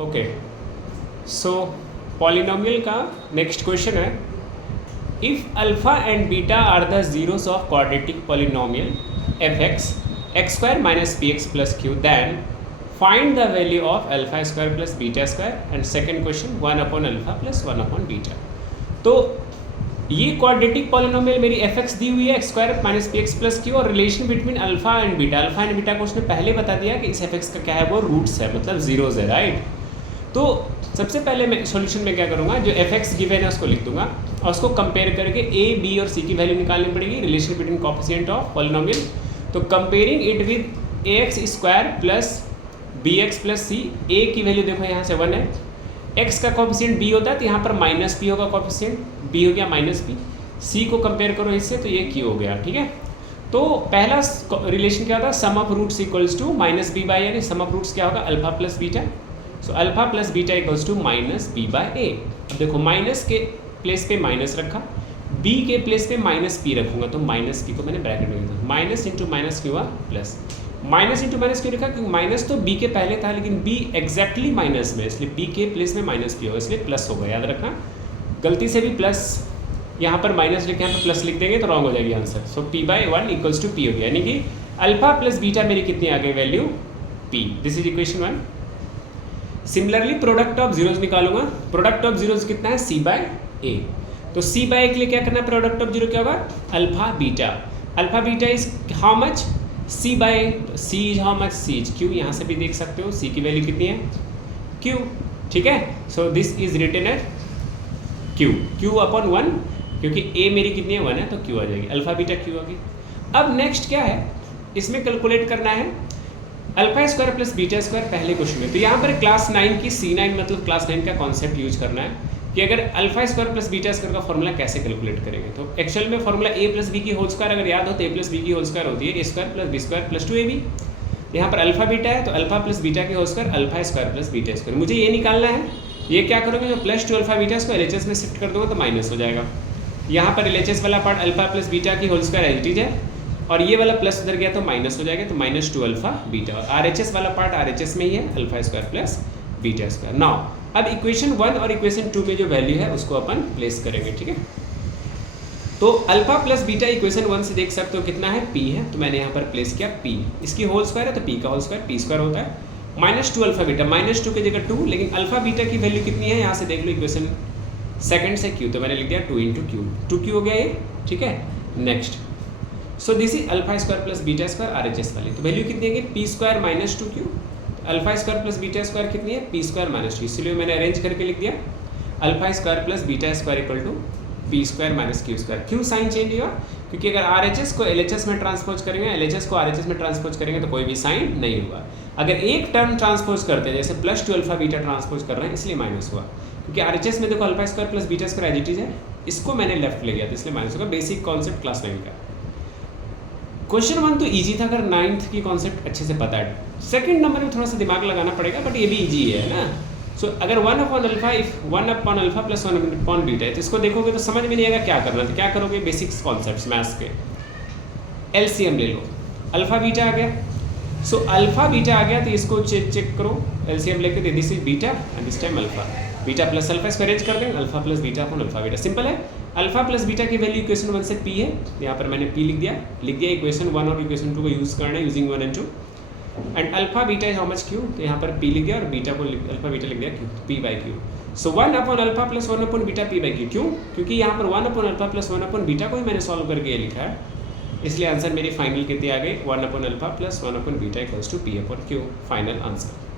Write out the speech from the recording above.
Okay, so polynomial का next question है, if alpha and beta are the zeros of quadratic polynomial F X square minus P X plus Q, then find the value of alpha square plus beta square and second question 1 upon alpha plus 1 upon beta. तो ये quadratic polynomial मेरी F X दी हुई है, X square minus P X plus Q, और relation between alpha and beta को उसने पहले बता दिया कि इस एफ एक्स का क्या है, वो रूट्स है, मतलब जीरोज है, राइट। तो सबसे पहले मैं सॉल्यूशन में क्या करूँगा, जो एफ एक्स गिवन है उसको लिख दूंगा और उसको कंपेयर करके ए बी और सी की वैल्यू निकालनी पड़ेगी, relation between coefficient of polynomial. तो comparing it with A X square plus B X plus C, A की वैल्यू देखो यहाँ से 1 है, एक्स का कोएफिशिएंट बी होता है तो यहाँ पर माइनस पी होगा, कोएफिशिएंट बी हो गया माइनस पी, सी को कंपेयर करो इससे तो ये क्यू हो गया, ठीक है। तो पहला रिलेशन क्या होता है, sum of roots equals to minus B by, यानी सम ऑफ रूट्स क्या होगा, alpha plus beta. So alpha plus beta equals to minus B by A. अब देखो माइनस के प्लेस पे माइनस रखा, बी के प्लेस पे माइनस पी रखूंगा, तो माइनस पी को मैंने ब्रैकेट में लिखा, माइनस इंटू माइनस क्यों हुआ प्लस, माइनस इंटू माइनस क्यों लिखा, क्योंकि माइनस तो बी के पहले था लेकिन बी एग्जैक्टली माइनस में, इसलिए बी के प्लेस में माइनस पी होगा, इसलिए प्लस होगा, याद रखना। गलती से भी प्लस यहाँ पर माइनस लिख के यहाँ पर प्लस लिख देंगे तो रॉन्ग हो जाएगी answer. So P by 1 equals to P हो गया, यानी कि अल्फा प्लस बीटा मेरी कितनी आ गई value, P. This is equation 1। Similarly product of zeros निकालूंगा, प्रोडक्ट ऑफ जीरोज कितना है, सी बाय ए। तो सी बाय ए के लिए क्या करना है, प्रोडक्ट ऑफ जीरो क्या होगा, alpha beta. Alpha beta is how much, C by, C is how much, C is Q. यहाँ से भी देख सकते हो सी की वैल्यू कितनी है, क्यू, ठीक है। So this is written at Q, Q upon 1, क्योंकि ए मेरी कितनी है 1 है तो क्यू आ जाएगी, अल्फा बीटा क्यू आ गई। अब नेक्स्ट क्या है, इसमें कैलकुलेट करना है alpha square plus beta square पहले क्वेश्चन में। तो यहाँ पर क्लास 9 की C9 मतलब क्लास 9 का कॉन्सेप्ट यूज करना है कि अगर alpha square plus beta square का फॉर्मूला कैसे कैलकुलेट करेंगे। तो एक्चुअल में फॉर्मूला ए प्लस बी की होल स्क्वायर अगर याद हो तो ए प्लस बी की होल स्क्वायर होती है A square plus B square plus 2ab। यहाँ पर अल्फा बीटा है तो अल्फा प्लस बीटा की whole square alpha square plus beta square, मुझे ये निकालना है। ये क्या करोगे, जो plus 2 alpha beta square LHS में शिफ्ट कर दूंगा तो माइनस हो जाएगा। यहाँ पर LHS वाला पार्ट अल्फा प्लस बीटा की whole square as it is है, और ये वाला प्लस उधर गया तो माइनस हो जाएगा, तो माइनस 2 अल्फा बीटा, और RHS वाला पार्ट RHS में ही है, alpha square plus beta square. Now अब इक्वेशन 1 और इक्वेशन 2 में जो वैल्यू है उसको अपन प्लेस करेंगे, ठीक है। तो अल्फा प्लस बीटा इक्वेशन 1 से देख सकते हो कितना है, p है, तो मैंने यहाँ पर प्लेस किया p, इसकी होल स्क्वायर है तो p का होल स्क्वायर p स्क्वायर होता है, माइनस 2 अल्फा बीटा, माइनस 2 की जगह 2, लेकिन अल्फा बीटा की वैल्यू कितनी है यहाँ से देख लो, इक्वेशन सेकंड से q, तो मैंने लिख दिया 2 इंटू क्यू, 2q हो गया ये, ठीक है। Next, so this is alpha square plus beta square RHS वाली, तो वैल्यू कितनी है, P square minus 2q, alpha square plus beta square कितनी है, पी स्क्वायर माइनस 2, इसलिए मैंने अरेंज करके लिख दिया alpha square plus beta square equal to P square minus Q square. क्यों साइन चेंज हुआ, क्योंकि अगर RHS को LHS में ट्रांसपोज करेंगे, LHS को RHS में ट्रांसपोज करेंगे तो कोई भी साइन नहीं हुआ। अगर एक टर्म ट्रांसपोज करते हैं, जैसे प्लस 2 अल्फा बीटा ट्रांसपोज कर रहे हैं, इसलिए माइनस हुआ, क्योंकि RHS में देखो alpha square plus beta square as it is है, इसको मैंने लेफ्ट ले गया था इसलिए माइनस होगा। बेसिक कॉन्सेप्ट क्लास 9 का। क्वेश्चन 1 तो इजी था अगर 9th की कॉन्सेप्ट अच्छे से पता है। सेकंड नंबर में थोड़ा सा दिमाग लगाना पड़ेगा, बट ये भी इजी है ना। सो अगर 1 upon alpha, if 1 upon alpha plus 1 upon beta है, तो इसको देखोगे तो समझ में नहीं आएगा क्या करना, तो क्या करोगे, बेसिक्स कॉन्सेप्ट्स मैथ्स के, एलसीएम ले लो, अल्फा बीटा आ गया। सो अल्फा बीटा आ गया तो इसको चेक करो, एलसीएम लेके, this is beta and this time alpha, beta plus alpha, इसको अरेंज कर दें, alpha plus beta upon alpha beta, simple है। अल्फा प्लस बीटा की वैल्यू इक्वेशन 1 से p है, यहाँ पर मैंने p लिख दिया इक्वेशन 1 और इक्वेशन 2 को यूज़ करना है using 1 and 2, and alpha beta is how much q, तो यहाँ पर p लिख दिया और बीटा को अल्फा बीटा लिख दिया q, p by q। So 1 upon alpha plus 1 upon beta p by q, क्यों, क्योंकि यहाँ पर 1 upon alpha plus 1 upon beta को ही मैंने सॉल्व करके ये लिखा है, इसलिए आंसर मेरी फाइनल कितनी आ गई, 1 upon alpha plus 1 upon beta equals to p upon q, final answer.